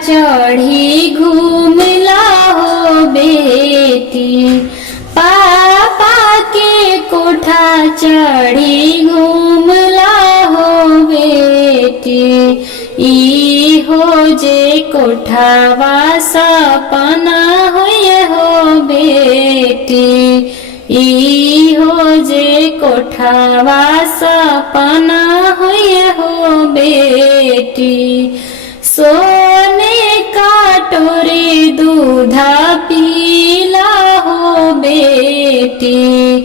चढ़ी घूमला हो बेटी। पापा के कोठा चढ़ी घूमला हो बेटी। ई हो जे कोठावा सपना होए हो बेटी। ई हो जे कोठावा सपना होए हो बेटी। सोने का टोरी दूधा पीला हो बेटी।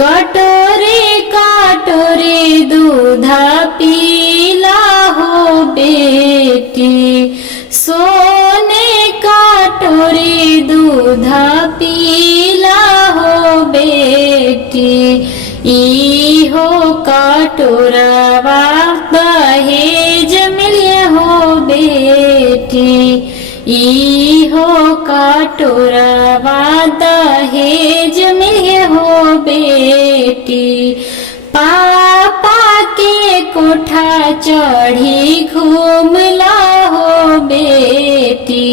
कटोरी कटोरी दूधा पीला हो बेटी। सोने का टोरी दूधा पीला हो बेटी। ई हो कटोरवा दहेज मिले हो बेटी। ई हो कटोरवा दहेज मिले हो बेटी। पापा के कोठा चढ़ी घूमला हो बेटी।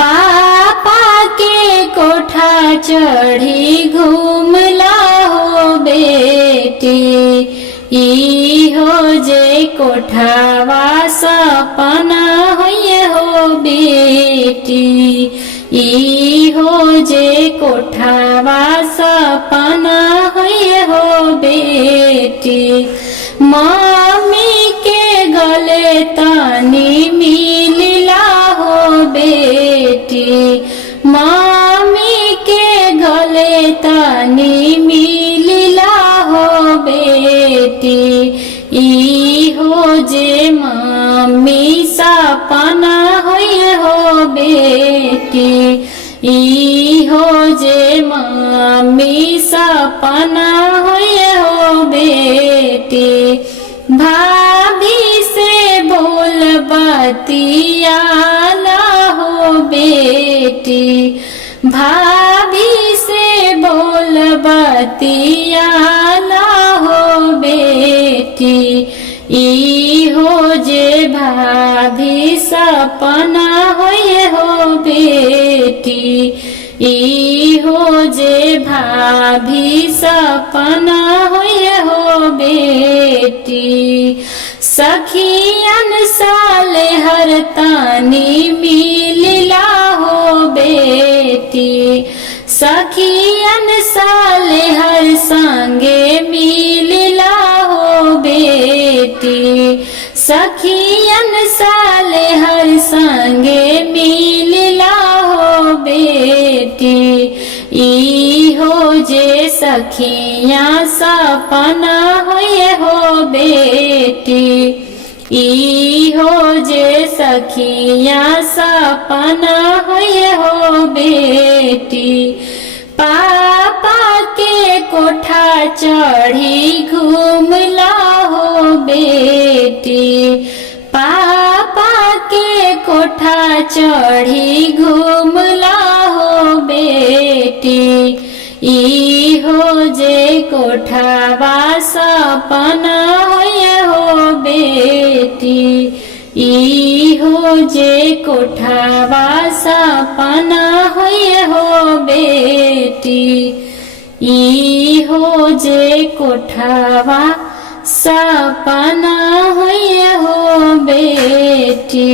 पापा के कोठा चढ़ी घूमला हो बेटी। ई हो जे कोठावा सपना होए हो बेटी। ई हो जे कोठावा सपना होए हो बेटी। मम्मी के गले तनी मिलला हो बेटी। मम्मी के गले तनी मिलला हो बेटी। ई हो जे मम्मी सपना होए हो बेटी। ई हो जे मम्मी सपना होए हो बेटी। भाभी से बोल बतियाला हो बेटी। भाभी से बोल बतियाला हो बेटी। ई हो जे भाभी सपना होए हो बेटी। ई हो जे भाभी सपना होए हो बेटी। सखियन साले हर तानी मिलला हो बेटी। सखियन साले हर संगे मिलला हो बेटी। सखियन साले हर संगे मिलला हो बेटी। ई हो जे सखियां सपना होए हो बेटी। ई हो जे सखियां सपना होए हो बेटी। पापा के कोठा चढ़ी घूमला हो बेटी। पापा के कोठा चढ़ी घूमला हो बेटी। ई हो जे कोठावा सपना होए हो बेटी। ई हो जे कोठावा सपना होए हो बेटी। ई हो जे कोठावा सपना होए हो बेटी।